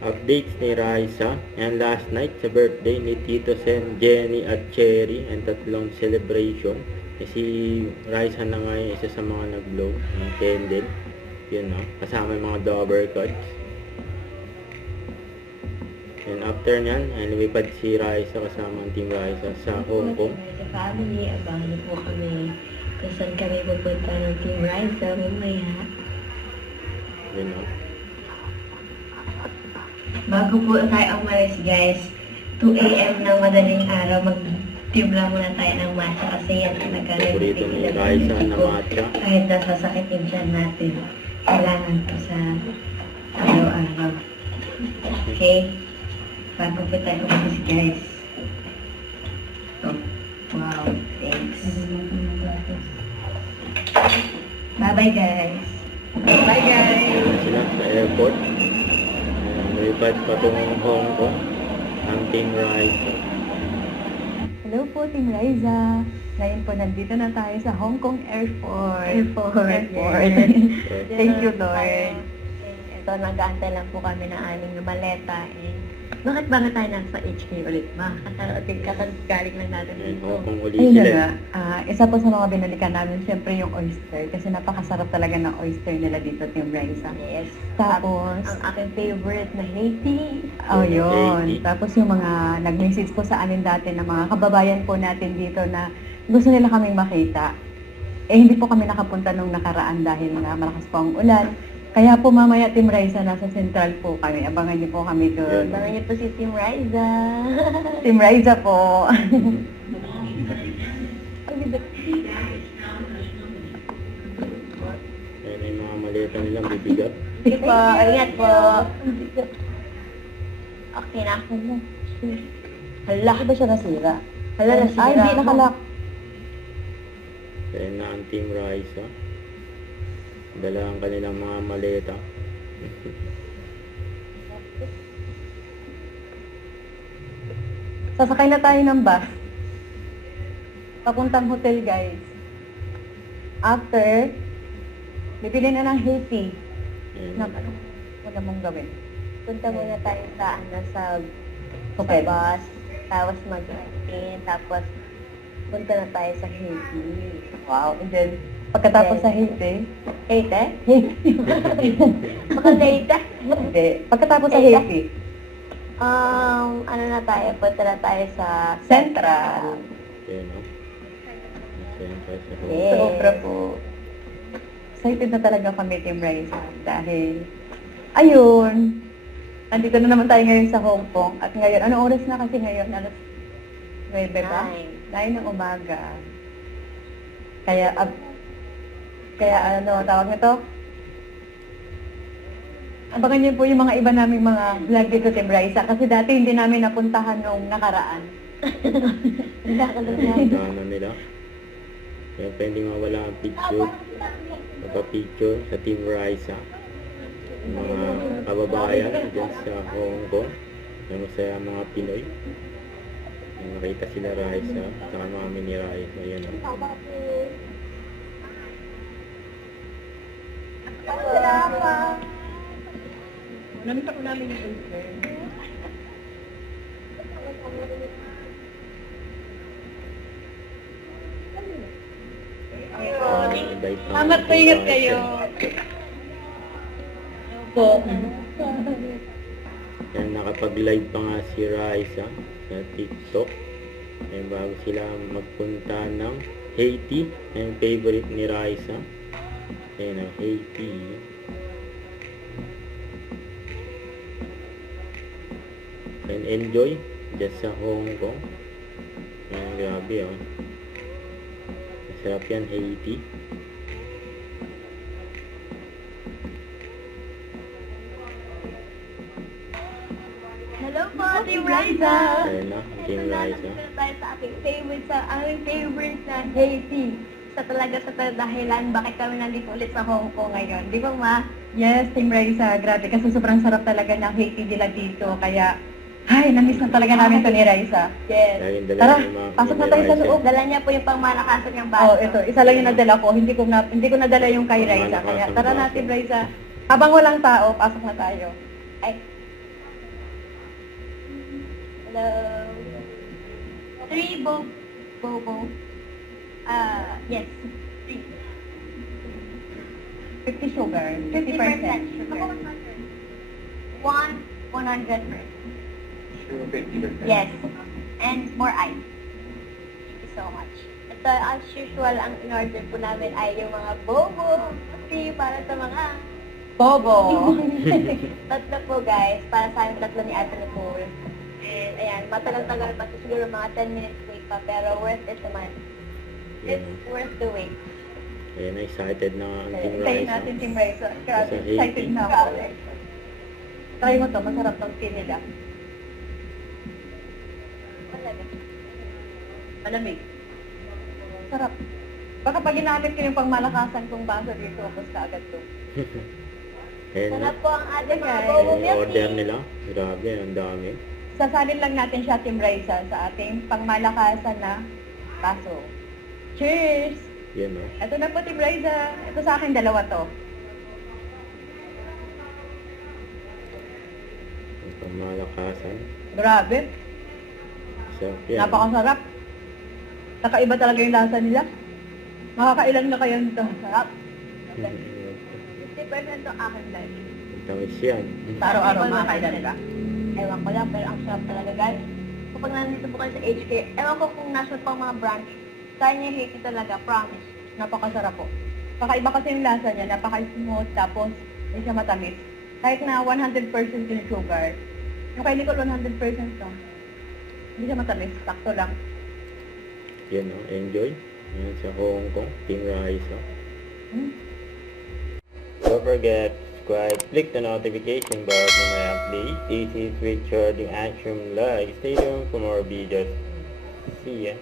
updates ni Raisa. And last night sa birthday ni Tito Sen, Jenny at Cherry and tatlong celebration. Si Raisa na nga yung isa sa mga nag-blow ng candle. Yun no, kasama yung mga dauber cards. And after nyan, ay lumipad si Raisa kasama ang Team Raisa sa Hong Kong. Sa family, abangan niyo po kami kung saan kami pupunta ng Team Raisa mamaya. Yun no. Bago po tayo umalis guys, 2 a.m. ng madaling araw, magtimpla muna tayo ng matcha kasi yan talaga Paborito ni Raisa na matcha. kahit nasasakit yung tiyan natin, kailangan po sa araw-araw. Okay? Bago po tayo umalis guys. Oh, wow, thanks. Bye-bye guys. Bye guys. Sila sa airport. Lumipad patungong Hong Kong ang Team Raisa. Hello po, Team Liza. Ngayon po, nandito na tayo sa Hong Kong Airport. Yes. Thank you, Lord. Ito, nag-aantay lang po kami ng aming maleta. Bakit ba nga tayo nasa HK ulit, ma? Kakagaling lang natin And dito. Hong Kong uli Ayun na sila. nga, isa po sa mga binalikan namin, syempre yung oyster. Kasi napakasarap talaga ng oyster nila dito, Team Liza. Yes. Tapos, Ang aking favorite na Haiti. oh yun. Haiti. Tapos yung mga nag-message po sa amin dati na mga kababayan po natin dito na gusto nila kaming makita. Eh, hindi po kami nakapunta nung nakaraan dahil nga malakas po ang ulan. Kaya po mamaya, Team Raisa, nasa Central po kami. Abangan niyo po kami doon. Abangan niyo po si Team Raisa. Team Raisa po. Ayan yung mga maleta nilang bibigat. Sige po, ingat po. Okay na ako mo. Hala, Bakit ba siya nasira? hala nasira. Ay, hindi, nakalak. Ayan na ang Team Raisa. Dala ang kanilang mga maleta. Sasakay na tayo ng bus. Papuntang hotel, guys. After, bibili na ng Haiti. Ayan. Na ano, wala mong gawin. Punta muna tayo sa sa Hotel. bus, tapos mag-in, tapos punta na tayo sa Haiti. Wow. And then, pagkatapos sa Haiti, Haiti? Baka Haiti? hindi. Pagkatapos sa Haiti? Haiti, Ano na tayo, punta na tayo sa Central. Ayan o. Ayan tayo sa Hong Yeah. Kong. Sobra po. Excited na talaga kami, Team Raisa. Dahil, ayun, nandito na naman tayo ngayon sa Hong Kong. At ngayon, anong oras na kasi ngayon? Alas 9 ba? 9 ng umaga. Kaya, ano, tawag na to? Abangan niyo po yung mga iba naming mga vlog dito, Team Raisa. Kasi dati hindi namin napuntahan nung nakaraan. Ano nila. Kaya pwedeng mawala ang picture. Magpa-picture sa Team Raisa. Mga kababayan dyan sa Hong Kong. Na masaya mga Pinoy. Yung makita sila Raisa. Saka mami ni Raisa. Ayan o. Namita ko namin yung oyster. Salamat po, ingat kayo. Po. Yan, nakapag-live pa nga si Raisa sa TikTok. Yan, bago sila magpunta ng Haiti. Yan, favorite ni Raisa. Yan ang Haiti. And enjoy dyan sa Hong Kong. Yan, grabe oh. Masarap yan, Haiti. Hello po, Team Raisa! Ayan na, ang Team Raisa. Nandito na tayo sa aking favorite na Haiti. Sa talaga sa dahilan bakit kami nandito ulit sa Hong Kong ngayon. Di ba, ma? Yes, Team Raisa, grabe. Kasi sobrang sarap talaga ng Haiti nila dito. Kaya, ay, namiss na talaga namin to ni Raisa. Yes. Laging dala Tara, ng mga pasok na ni tayo sa Raisa. loob. Dala niya po yung pangmalakasan niyang baso. Oh, ito. Isa lang yung nadala ko. Hindi ko nadala yung kay Raisa. Kaya tara na, Team Raisa. Habang walang tao, pasok na tayo. Ay, Hello. 3 bobo. Yes. 3. 50 sugar. 50% 50%. sugar. 100%. Sure, 50%. Yes. And more ice. Thank you so much. Ito, as usual, ang in-order po namin ay yung mga bobo. Free para sa mga Bobo. tatlo po, guys. Para sa amin tatlo ni Ate Nicole. And ayan, matagal-tagal pa. So, siguro mga 10 minutes wait pa. Pero worth it naman. Yan. It's worth the wait. Ayan, excited na ang Team Tayo Raisa. natin Team Raisa. Grabe, Sa excited na ako. Try mo to, masarap tong tea nila. Talaga. Malamig. Sarap. Baka pag ginamit ko yung pangmalakasan kong baso dito, upos ka agad to. Ayan na. Sana po ang ating mga Okay. bobo Yung milk order tea. nila. Grabe, ang dami. Sasalin lang natin siya, Team Raisa, sa ating pangmalakasan na baso. Cheers! Yan o. Ito na po, Team Raisa. Ito sa akin, dalawa to. Ang pamalakasan. Grabe. So, yan. Napakasarap. Nakaiba talaga yung lasa nila. Makakailan na kayo nito. Sarap. 50% ang akin guys. Ang tamis yan. Sa araw-araw makakailan ka. Ewan ko lang, pero ang sarap talaga guys. Kapag nandito po kayo sa HK, ewan ko kung nasa pang mga branch, sa inyo hate talaga, promise. Napakasarap po. Kakaiba kasi yung lasa niya. Napaka-smooth. Tapos, hindi siya matamis. Kahit na 100% yung sugar. Yung kay Nicole, 100% to. Hindi siya matamis. Sakto lang. Yan o. Enjoy. Yan sa Hong Kong. Team Raisa. Hmm? Don't forget to subscribe, click the notification bell for my update. This is Richard, the Action Live. Stay tuned for more videos. See ya.